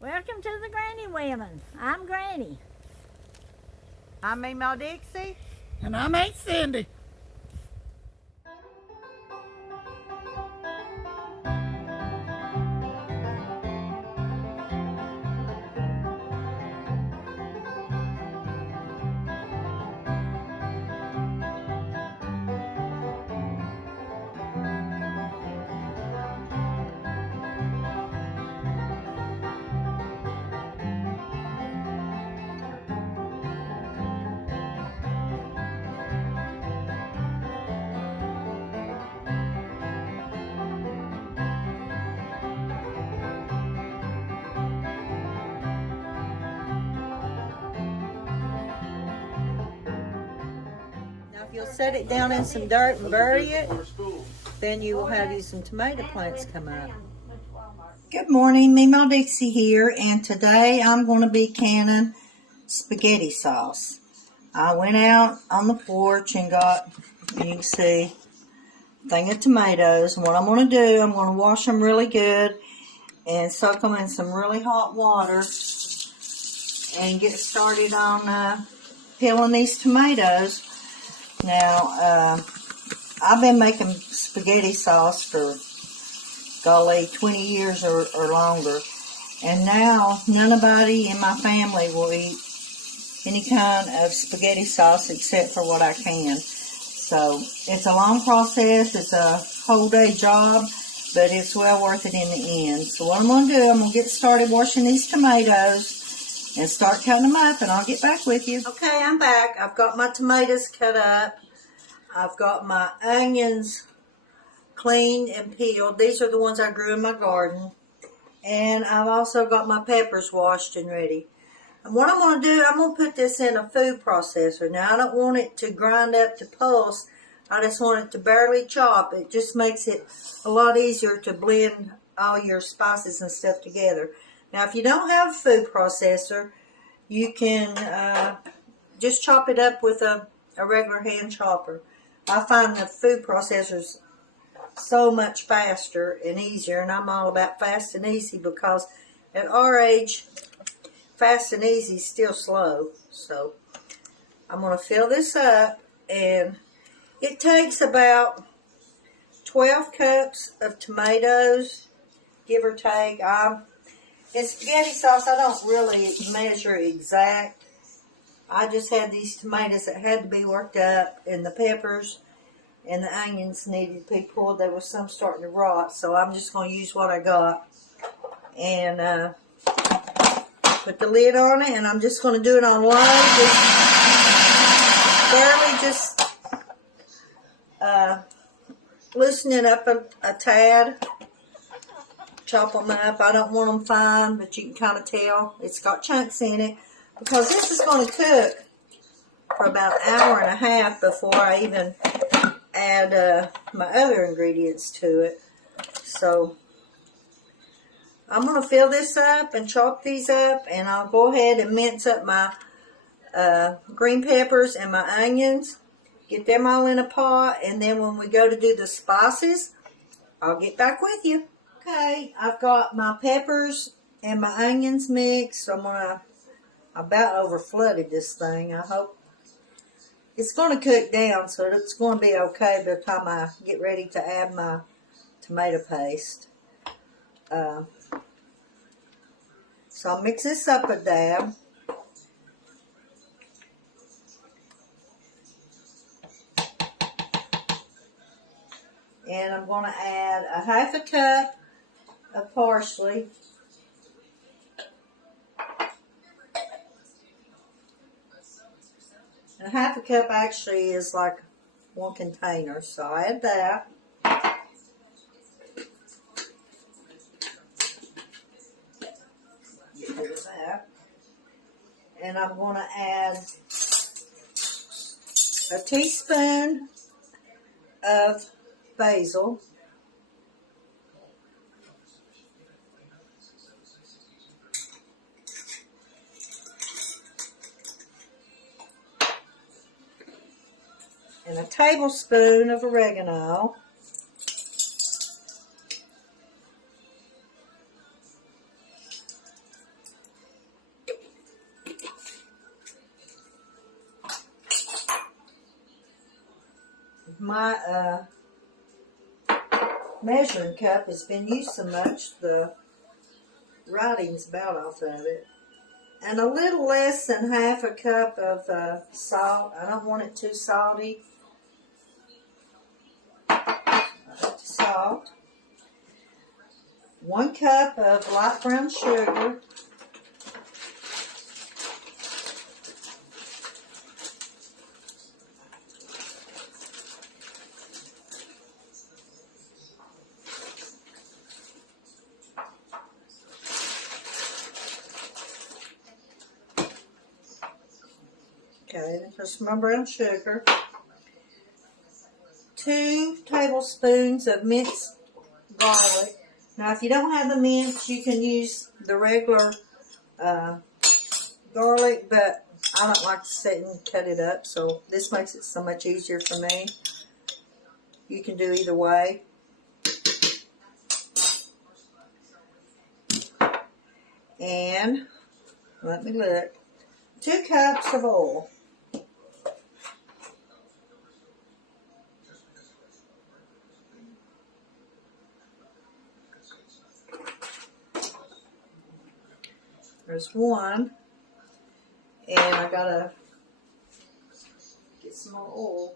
Welcome to the Granny Women. I'm Granny. I'm Memaw Dixie. And I'm Aunt Cindy. Now if you'll set it down in some dirt and bury it, then you will have you some tomato plants come up. Good morning, Memaw Dixie here, and today I'm going to be canning spaghetti sauce. I went out on the porch and got, you can see, a thing of tomatoes. And what I'm going to do, I'm going to wash them really good and soak them in some really hot water and get started on peeling these tomatoes. Now, I've been making spaghetti sauce for, golly, 20 years or longer. And now, nobody in my family will eat any kind of spaghetti sauce except for what I can. So, it's a long process. It's a whole day job, but it's well worth it in the end. So, what I'm going to do, I'm going to get started washing these tomatoes and start cutting them up, and I'll get back with you. Okay, I'm back. I've got my tomatoes cut up. I've got my onions cleaned and peeled. These are the ones I grew in my garden. And I've also got my peppers washed and ready. And what I'm going to do, I'm going to put this in a food processor. Now, I don't want it to grind up to pulse. I just want it to barely chop. It just makes it a lot easier to blend all your spices and stuff together. Now, if you don't have a food processor, you can just chop it up with a regular hand chopper. I find the food processors so much faster and easier, and I'm all about fast and easy because at our age, fast and easy is still slow. So I'm going to fill this up, and it takes about 12 cups of tomatoes, give or take. In spaghetti sauce, I don't really measure exact. I just had these tomatoes that had to be worked up, and the peppers and the onions needed to be pulled. There was some starting to rot, so I'm just going to use what I got. And put the lid on it, and I'm just going to do it on low, just barely loosen it up a tad. Chop them up. I don't want them fine, but you can kind of tell it's got chunks in it because this is going to cook for about an hour and a half before I even add my other ingredients to it. So I'm going to fill this up and chop these up, and I'll go ahead and mince up my green peppers and my onions. Get them all in a pot, and then when we go to do the spices, I'll get back with you. Okay, I've got my peppers and my onions mixed. So I about over flooded this thing. I hope it's going to cook down, so it's going to be okay by the time I get ready to add my tomato paste. So I'll mix this up a dab. And I'm going to add a half a cup of parsley. And a half a cup actually is like one container, so I add that. Get rid of that. And I'm going to add a teaspoon of basil. And a tablespoon of oregano. My measuring cup has been used so much, the writing's about off of it. And a little less than half a cup of salt. I don't want it too salty. Salt. 1 cup of light brown sugar. Okay, that's my brown sugar. 2 tablespoons of minced garlic. Now, if you don't have the mince, you can use the regular garlic, but I don't like to sit and cut it up, so this makes it so much easier for me. You can do either way. And, let me look, 2 cups of oil. There's 1, and I gotta get some more oil.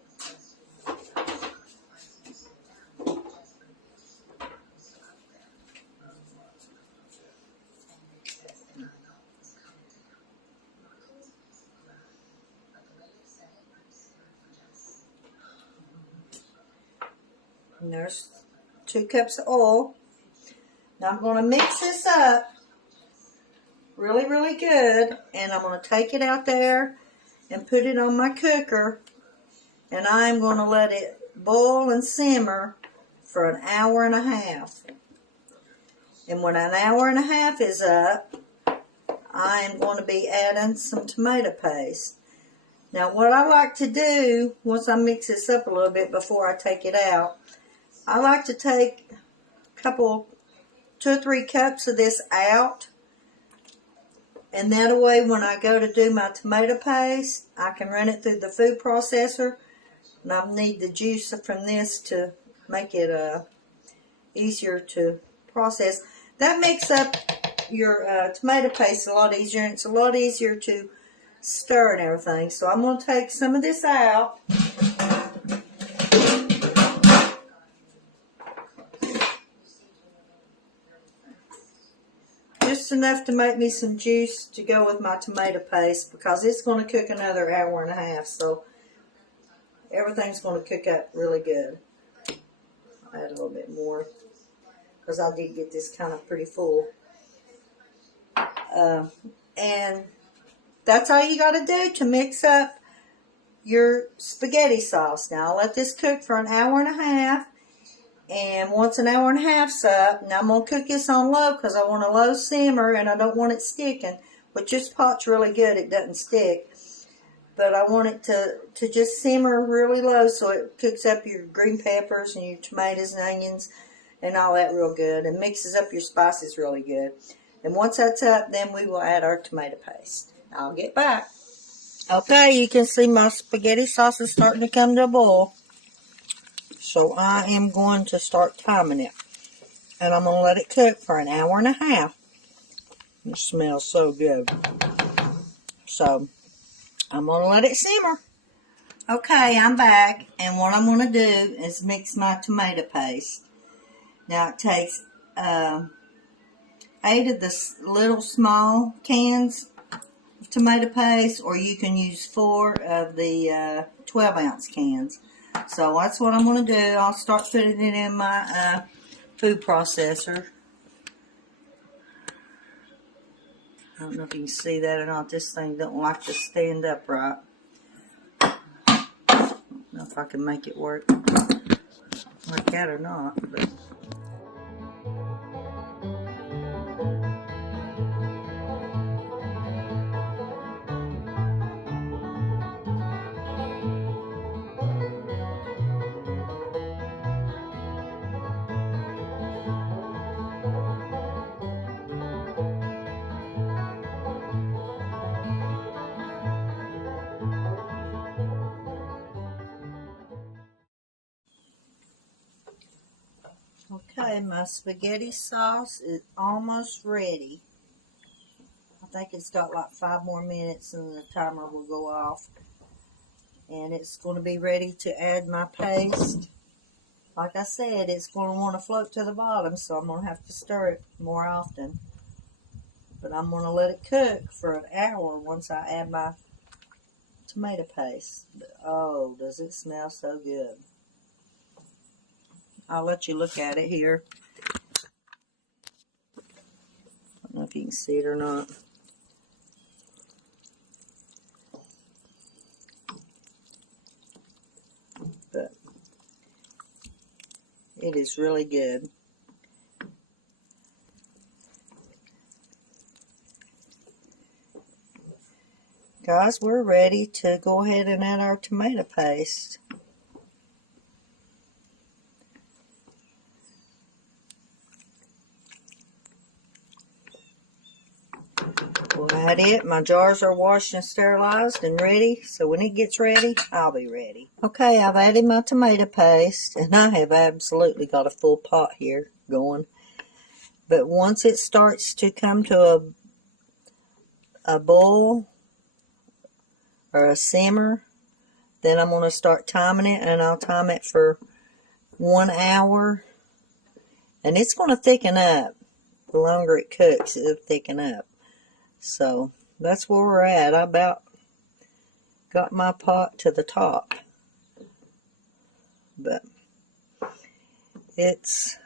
And there's 2 cups of oil. Now I'm going to mix this up really, really good, and I'm going to take it out there and put it on my cooker, and I'm going to let it boil and simmer for an hour and a half. And when an hour and a half is up, I am going to be adding some tomato paste. Now what I like to do, once I mix this up a little bit before I take it out, I like to take a couple, 2 or 3 cups of this out. And that way, when I go to do my tomato paste, I can run it through the food processor. And I need the juice from this to make it easier to process. That makes up your tomato paste a lot easier, and it's a lot easier to stir and everything. So I'm going to take some of this out. Just enough to make me some juice to go with my tomato paste, because it's going to cook another hour and a half, so everything's going to cook up really good. I'll add a little bit more because I did get this kind of pretty full. And that's all you got to do to mix up your spaghetti sauce. Now I'll let this cook for an hour and a half. And once an hour and a half's up, now I'm going to cook this on low because I want a low simmer and I don't want it sticking. Which this pot's really good, it doesn't stick. But I want it to just simmer really low so it cooks up your green peppers and your tomatoes and onions and all that real good. And mixes up your spices really good. And once that's up, then we will add our tomato paste. I'll get back. Okay, you can see my spaghetti sauce is starting to come to a boil. So I am going to start timing it. And I'm going to let it cook for an hour and a half. It smells so good. So I'm going to let it simmer. Okay, I'm back. And what I'm going to do is mix my tomato paste. Now it takes 8 of the little small cans of tomato paste, or you can use 4 of the 12-ounce cans. So that's what I'm going to do. I'll start putting it in my food processor. I don't know if you can see that or not. This thing don't like to stand up right. I don't know if I can make it work like that or not. But okay, my spaghetti sauce is almost ready. I think it's got like 5 more minutes and the timer will go off. And it's going to be ready to add my paste. Like I said, it's going to want to float to the bottom, so I'm going to have to stir it more often. But I'm going to let it cook for an hour once I add my tomato paste. Oh, does it smell so good. I'll let you look at it here. I don't know if you can see it or not. But it is really good. Guys, we're ready to go ahead and add our tomato paste. We'll add it. My jars are washed and sterilized and ready, so when it gets ready, I'll be ready. Okay, I've added my tomato paste, and I have absolutely got a full pot here going. But once it starts to come to a boil or a simmer, then I'm going to start timing it, and I'll time it for 1 hour. And it's going to thicken up. The longer it cooks, it'll thicken up. So that's where we're at. I about got my pot to the top. But it's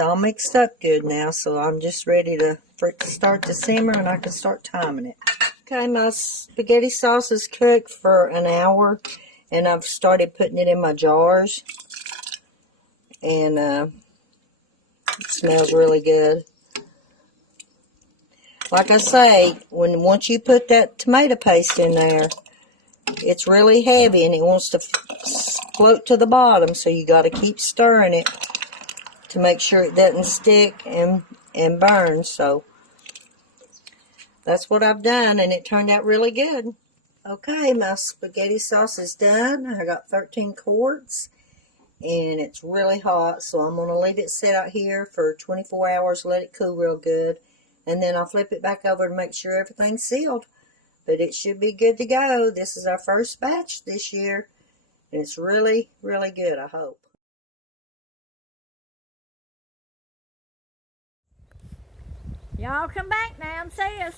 all mixed up good now, so I'm just ready for it to start to simmer and I can start timing it. Okay, my spaghetti sauce is cooked for an hour, and I've started putting it in my jars. And it smells really good. Like I say, once you put that tomato paste in there, it's really heavy and it wants to float to the bottom, so you got to keep stirring it to make sure it doesn't stick and burn. So that's what I've done, and it turned out really good. Okay, my spaghetti sauce is done. I got 13 quarts, and it's really hot, so I'm going to leave it set out here for 24 hours, let it cool real good, and then I'll flip it back over to make sure everything's sealed. But it should be good to go. This is our first batch this year, and it's really, really good, I hope. Y'all come back now and see us.